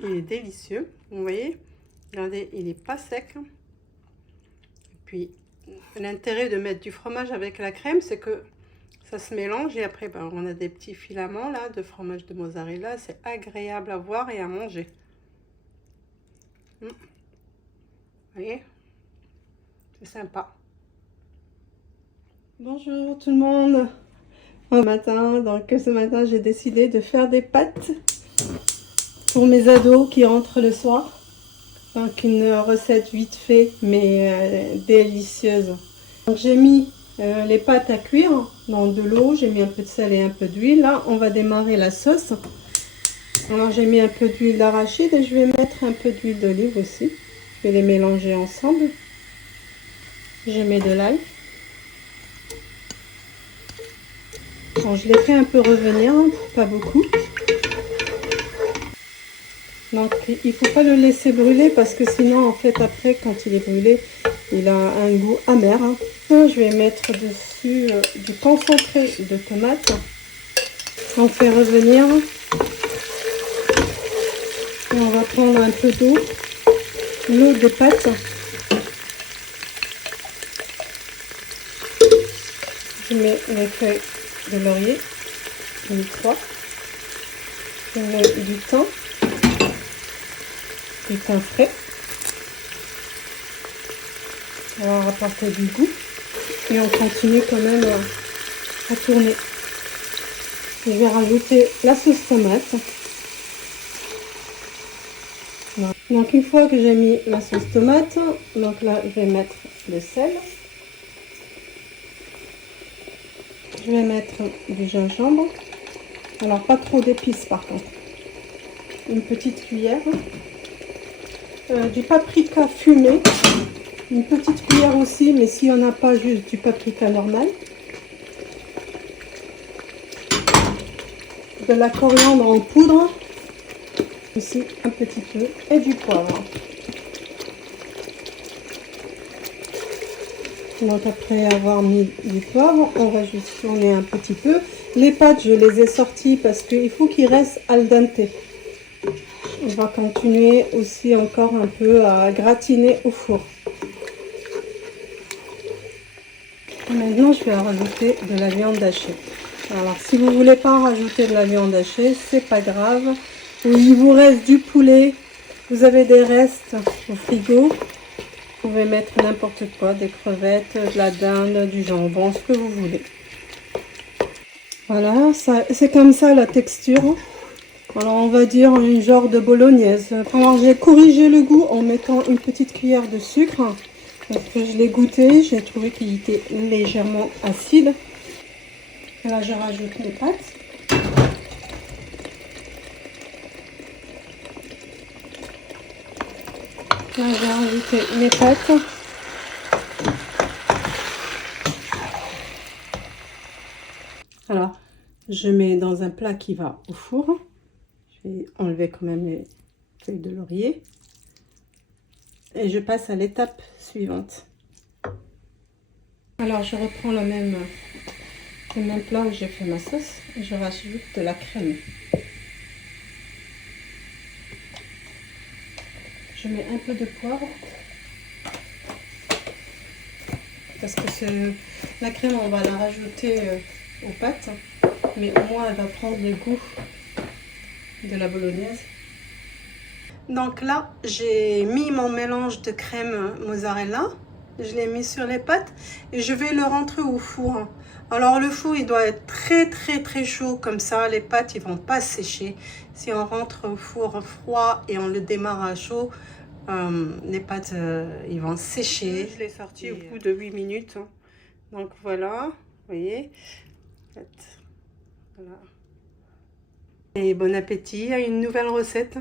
Il est délicieux, vous voyez. Regardez, il n'est pas sec. Et puis, l'intérêt de mettre du fromage avec la crème, c'est que ça se mélange et après, ben, on a des petits filaments là de fromage de mozzarella. C'est agréable à voir et à manger. Vous voyez, c'est sympa. Bonjour tout le monde. Bon matin, donc ce matin, j'ai décidé de faire des pâtes pour mes ados qui rentrent le soir. Donc une recette vite fait mais délicieuse. Donc j'ai mis les pâtes à cuire dans de l'eau, j'ai mis un peu de sel et un peu d'huile. Là on va démarrer la sauce. Alors j'ai mis un peu d'huile d'arachide et je vais mettre un peu d'huile d'olive aussi. Je vais les mélanger ensemble. Je mets de l'ail. Bon, je les fais un peu revenir, pas beaucoup. Donc il ne faut pas le laisser brûler parce que sinon en fait après quand il est brûlé il a un goût amer. Je vais mettre dessus du concentré de tomate. On fait revenir et on va prendre un peu d'eau, l'eau des pâtes. Je mets les feuilles de laurier, j'en ai 3. Je mets du thym frais. Ça va apporter du goût. Et on continue quand même à tourner. Je vais rajouter la sauce tomate. Donc une fois que j'ai mis la sauce tomate, donc là je vais mettre le sel. Je vais mettre du gingembre. Alors pas trop d'épices par contre. Une petite cuillère. Du paprika fumé. Une petite cuillère aussi, mais si on n'a pas juste du paprika normal. De la coriandre en poudre. Aussi un petit peu. Et du poivre. Donc après avoir mis du poivre, on va juste tourner un petit peu. Les pâtes, je les ai sorties parce qu'il faut qu'ils restent al dente. On va continuer aussi encore un peu à gratiner au four. Maintenant, je vais rajouter de la viande hachée. Alors, si vous voulez pas rajouter de la viande hachée, c'est pas grave. Il vous reste du poulet, vous avez des restes au frigo. Vous pouvez mettre n'importe quoi, des crevettes, de la dinde, du jambon, ce que vous voulez. Voilà, c'est comme ça la texture. Alors on va dire une genre de bolognaise. Alors j'ai corrigé le goût en mettant une petite cuillère de sucre. Parce que je l'ai goûté, j'ai trouvé qu'il était légèrement acide. Là je rajoute les pâtes. Là j'ai rajouté mes pâtes. Alors je mets dans un plat qui va au four. Je vais enlever quand même les feuilles de laurier. Et je passe à l'étape suivante. Alors je reprends le même plat où j'ai fait ma sauce et je rajoute de la crème. Je mets un peu de poivre parce que la crème on va la rajouter aux pâtes, mais au moins elle va prendre le goût de la bolognaise. Donc là j'ai mis mon mélange de crème mozzarella, je l'ai mis sur les pâtes et je vais le rentrer au four. Alors le four il doit être très chaud, comme ça les pâtes ils vont pas sécher. Si on rentre au four froid et on le démarre à chaud, les pâtes ils vont sécher. Je l'ai sorti au bout de 8 minutes. Donc voilà, vous voyez. Voilà. Et bon appétit à une nouvelle recette.